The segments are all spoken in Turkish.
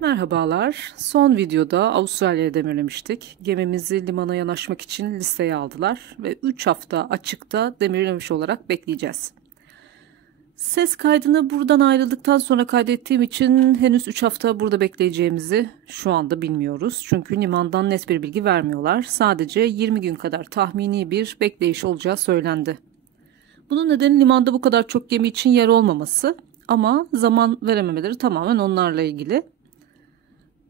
Merhabalar. Son videoda Avustralya'ya demirlemiştik. Gemimizi limana yanaşmak için listeye aldılar ve 3 hafta açıkta demirlemiş olarak bekleyeceğiz. Ses kaydını buradan ayrıldıktan sonra kaydettiğim için henüz 3 hafta burada bekleyeceğimizi şu anda bilmiyoruz. Çünkü limandan net bir bilgi vermiyorlar. Sadece 20 gün kadar tahmini bir bekleyiş olacağı söylendi. Bunun nedeni limanda bu kadar çok gemi için yer olmaması ama zaman verememeleri tamamen onlarla ilgili.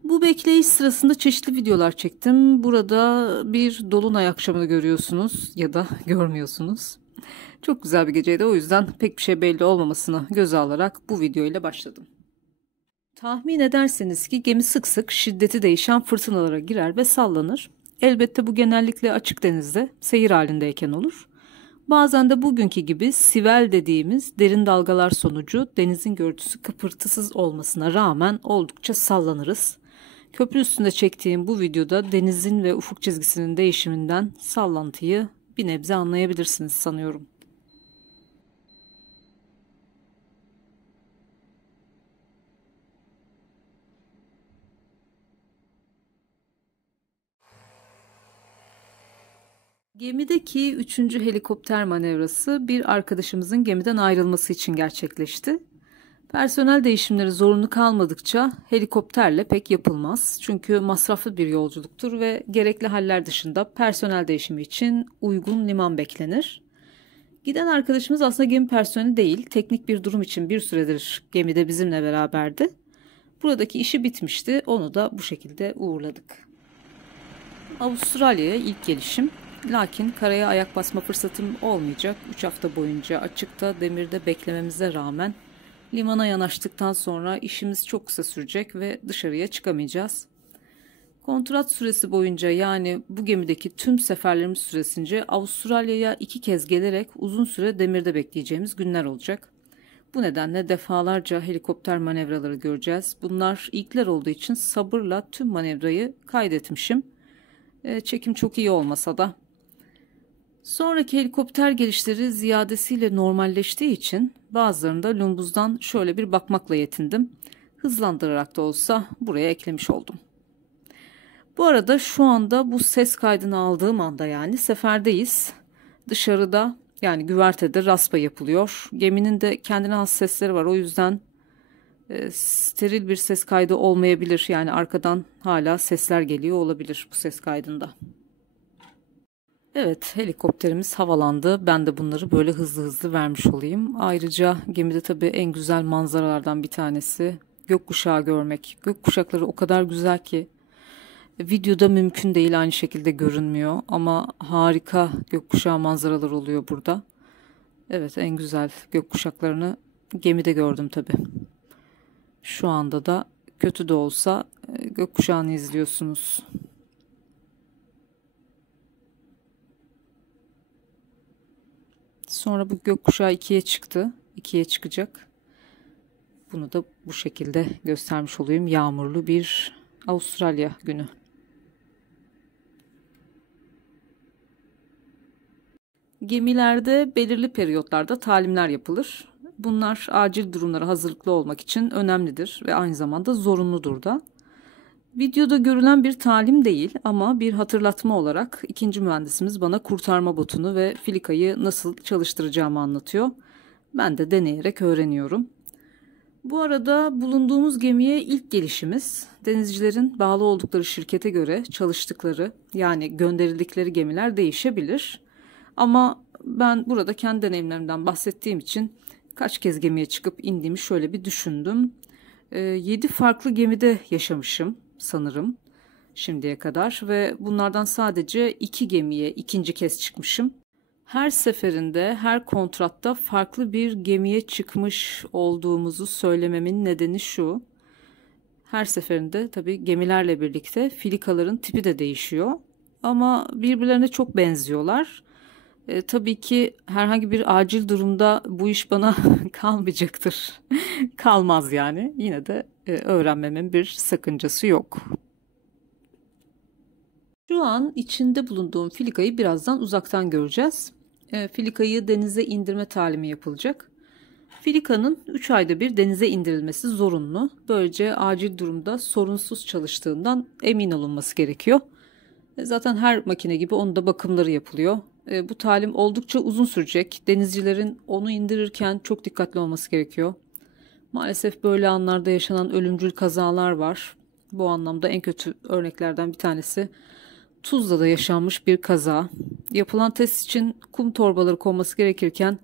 Bu bekleyiş sırasında çeşitli videolar çektim. Burada bir dolunay akşamını görüyorsunuz ya da görmüyorsunuz. Çok güzel bir geceydi, o yüzden pek bir şey belli olmamasını göze alarak bu video ile başladım. Tahmin ederseniz ki gemi sık sık şiddeti değişen fırtınalara girer ve sallanır. Elbette bu genellikle açık denizde seyir halindeyken olur. Bazen de bugünkü gibi sivel dediğimiz derin dalgalar sonucu denizin görüntüsü kıpırtısız olmasına rağmen oldukça sallanırız. Köprü üstünde çektiğim bu videoda denizin ve ufuk çizgisinin değişiminden sallantıyı bir nebze anlayabilirsiniz sanıyorum. Gemideki 3. helikopter manevrası bir arkadaşımızın gemiden ayrılması için gerçekleşti. Personel değişimleri zorunlu kalmadıkça helikopterle pek yapılmaz. Çünkü masraflı bir yolculuktur ve gerekli haller dışında personel değişimi için uygun liman beklenir. Giden arkadaşımız aslında gemi personeli değil, teknik bir durum için bir süredir gemide bizimle beraberdi. Buradaki işi bitmişti, onu da bu şekilde uğurladık. Avustralya'ya ilk gelişim. Lakin karaya ayak basma fırsatım olmayacak. 3 hafta boyunca açıkta demirde beklememize rağmen limana yanaştıktan sonra işimiz çok kısa sürecek ve dışarıya çıkamayacağız. Kontrat süresi boyunca, yani bu gemideki tüm seferlerimiz süresince Avustralya'ya 2 kez gelerek uzun süre demirde bekleyeceğimiz günler olacak. Bu nedenle defalarca helikopter manevraları göreceğiz. Bunlar ilkler olduğu için sabırla tüm manevrayı kaydetmişim. Çekim çok iyi olmasa da. Sonraki helikopter gelişleri ziyadesiyle normalleştiği için bazılarında lumbuzdan şöyle bir bakmakla yetindim. Hızlandırarak da olsa buraya eklemiş oldum. Bu arada şu anda bu ses kaydını aldığım anda yani seferdeyiz. Dışarıda yani güvertede raspa yapılıyor. Geminin de kendine has sesleri var, o yüzden steril bir ses kaydı olmayabilir. Yani arkadan hala sesler geliyor olabilir bu ses kaydında. Evet, helikopterimiz havalandı. Ben de bunları böyle hızlı hızlı vermiş olayım. Ayrıca gemide tabii en güzel manzaralardan bir tanesi gökkuşağı görmek. Gökkuşakları o kadar güzel ki videoda mümkün değil, aynı şekilde görünmüyor. Ama harika gökkuşağı manzaralar oluyor burada. Evet, en güzel gökkuşaklarını gemide gördüm tabii. Şu anda da kötü de olsa gökkuşağını izliyorsunuz. Sonra bu gökkuşağı 2'ye çıktı. 2'ye çıkacak. Bunu da bu şekilde göstermiş olayım. Yağmurlu bir Avustralya günü. Gemilerde belirli periyotlarda talimler yapılır. Bunlar acil durumlara hazırlıklı olmak için önemlidir ve aynı zamanda zorunludur da. Videoda görülen bir talim değil ama bir hatırlatma olarak ikinci mühendisimiz bana kurtarma botunu ve filikayı nasıl çalıştıracağımı anlatıyor. Ben de deneyerek öğreniyorum. Bu arada bulunduğumuz gemiye ilk gelişimiz. Denizcilerin bağlı oldukları şirkete göre çalıştıkları, yani gönderildikleri gemiler değişebilir. Ama ben burada kendi deneyimlerimden bahsettiğim için kaç kez gemiye çıkıp indiğimi şöyle bir düşündüm. 7 farklı gemide yaşamışım sanırım şimdiye kadar ve bunlardan sadece 2 gemiye ikinci kez çıkmışım. Her seferinde, her kontratta farklı bir gemiye çıkmış olduğumuzu söylememin nedeni şu. Her seferinde tabii gemilerle birlikte filikaların tipi de değişiyor ama birbirlerine çok benziyorlar. Tabii ki herhangi bir acil durumda bu iş bana kalmayacaktır. Kalmaz yani. Yine de öğrenmemin bir sakıncası yok. Şu an içinde bulunduğum filikayı birazdan uzaktan göreceğiz. Filikayı denize indirme talimi yapılacak. Filika'nın 3 ayda bir denize indirilmesi zorunlu. Böylece acil durumda sorunsuz çalıştığından emin olunması gerekiyor. Zaten her makine gibi onun da bakımları yapılıyor. Bu talim oldukça uzun sürecek. Denizcilerin onu indirirken çok dikkatli olması gerekiyor. Maalesef böyle anlarda yaşanan ölümcül kazalar var. Bu anlamda en kötü örneklerden bir tanesi Tuzla'da yaşanmış bir kaza. Yapılan test için kum torbaları konması gerekirken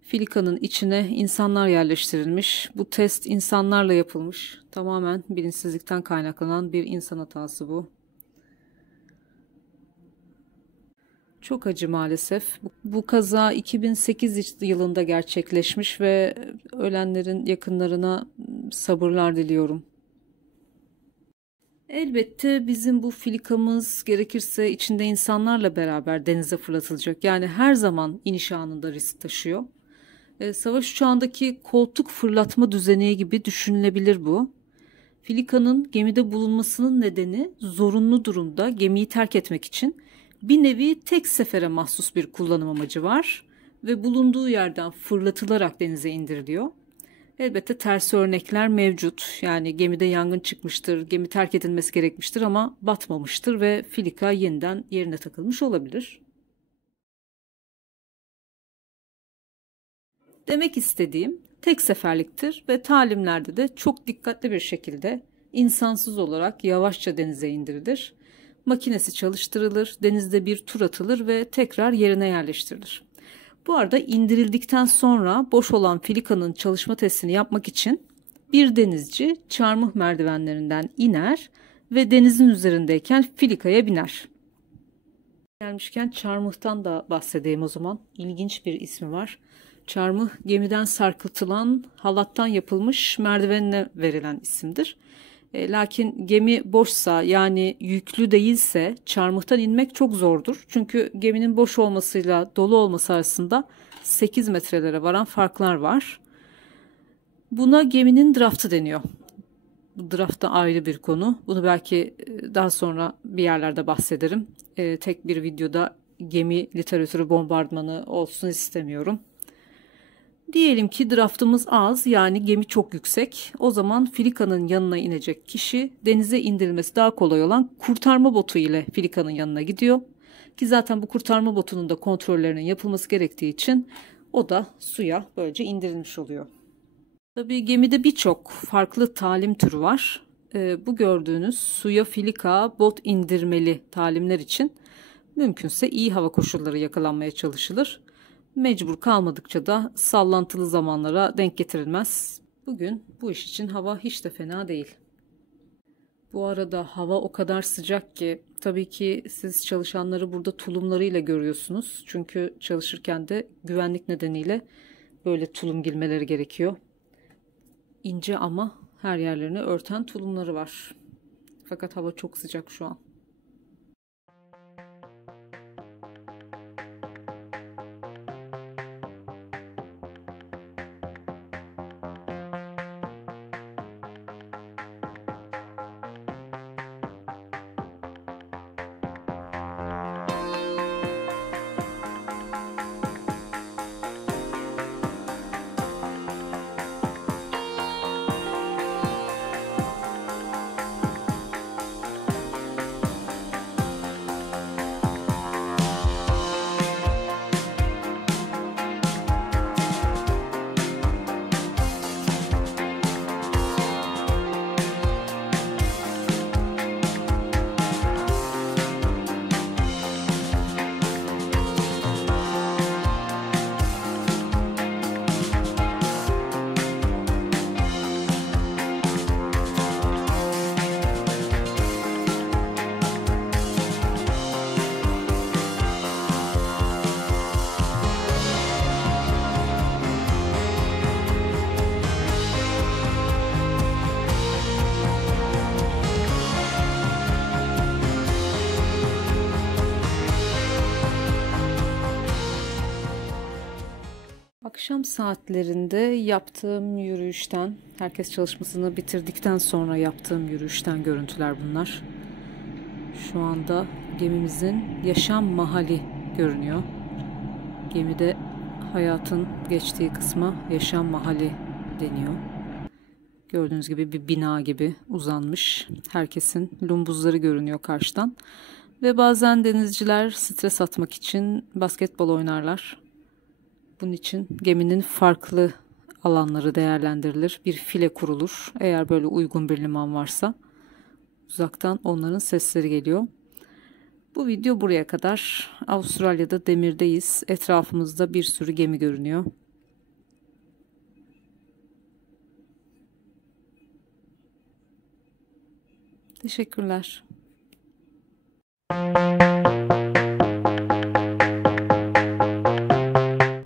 Filika'nın içine insanlar yerleştirilmiş. Bu test insanlarla yapılmış. Tamamen bilinçsizlikten kaynaklanan bir insan hatası bu. Çok acı maalesef. Bu kaza 2008 yılında gerçekleşmiş ve ölenlerin yakınlarına sabırlar diliyorum. Elbette bizim bu Filika'mız gerekirse içinde insanlarla beraber denize fırlatılacak. Yani her zaman iniş anında risk taşıyor. Savaş uçağındaki koltuk fırlatma düzeni gibi düşünülebilir bu. Filika'nın gemide bulunmasının nedeni zorunlu durumda gemiyi terk etmek için bir nevi tek sefere mahsus bir kullanım amacı var ve bulunduğu yerden fırlatılarak denize indiriliyor. Elbette tersi örnekler mevcut. Yani gemide yangın çıkmıştır, gemi terk edilmesi gerekmiştir ama batmamıştır ve Filika yeniden yerine takılmış olabilir. Demek istediğim tek seferliktir ve talimlerde de çok dikkatli bir şekilde insansız olarak yavaşça denize indirilir. Makinesi çalıştırılır, denizde bir tur atılır ve tekrar yerine yerleştirilir. Bu arada indirildikten sonra boş olan Filika'nın çalışma testini yapmak için bir denizci çarmıh merdivenlerinden iner ve denizin üzerindeyken Filika'ya biner. Gelmişken çarmıhtan da bahsedeyim o zaman. İlginç bir ismi var. Çarmıh gemiden sarkıtılan halattan yapılmış merdivenine verilen isimdir. Lakin gemi boşsa yani yüklü değilse çarmıhtan inmek çok zordur. Çünkü geminin boş olmasıyla dolu olması arasında 8 metrelere varan farklar var. Buna geminin draftı deniyor. Bu draft da ayrı bir konu. Bunu belki daha sonra bir yerlerde bahsederim. Tek bir videoda gemi literatürü bombardımanı olsun istemiyorum. Diyelim ki draftımız az, yani gemi çok yüksek. O zaman Filika'nın yanına inecek kişi denize indirilmesi daha kolay olan kurtarma botu ile Filika'nın yanına gidiyor. Ki zaten bu kurtarma botunun da kontrollerinin yapılması gerektiği için o da suya böylece indirilmiş oluyor. Tabii gemide birçok farklı talim türü var. Bu gördüğünüz suya Filika bot indirmeli talimler için mümkünse iyi hava koşulları yakalanmaya çalışılır. Mecbur kalmadıkça da sallantılı zamanlara denk getirilmez. Bugün bu iş için hava hiç de fena değil. Bu arada hava o kadar sıcak ki tabii ki siz çalışanları burada tulumlarıyla görüyorsunuz. Çünkü çalışırken de güvenlik nedeniyle böyle tulum giymeleri gerekiyor. İnce ama her yerlerini örten tulumları var. Fakat hava çok sıcak şu an. Akşam saatlerinde yaptığım yürüyüşten, herkes çalışmasını bitirdikten sonra yaptığım yürüyüşten görüntüler bunlar. Şu anda gemimizin yaşam mahalli görünüyor. Gemide hayatın geçtiği kısma yaşam mahalli deniyor. Gördüğünüz gibi bir bina gibi uzanmış. Herkesin lumbuzları görünüyor karşıdan. Ve bazen denizciler stres atmak için basketbol oynarlar. Bunun için geminin farklı alanları değerlendirilir. Bir file kurulur. Eğer böyle uygun bir liman varsa uzaktan onların sesleri geliyor. Bu video buraya kadar. Avustralya'da demirdeyiz. Etrafımızda bir sürü gemi görünüyor. Teşekkürler.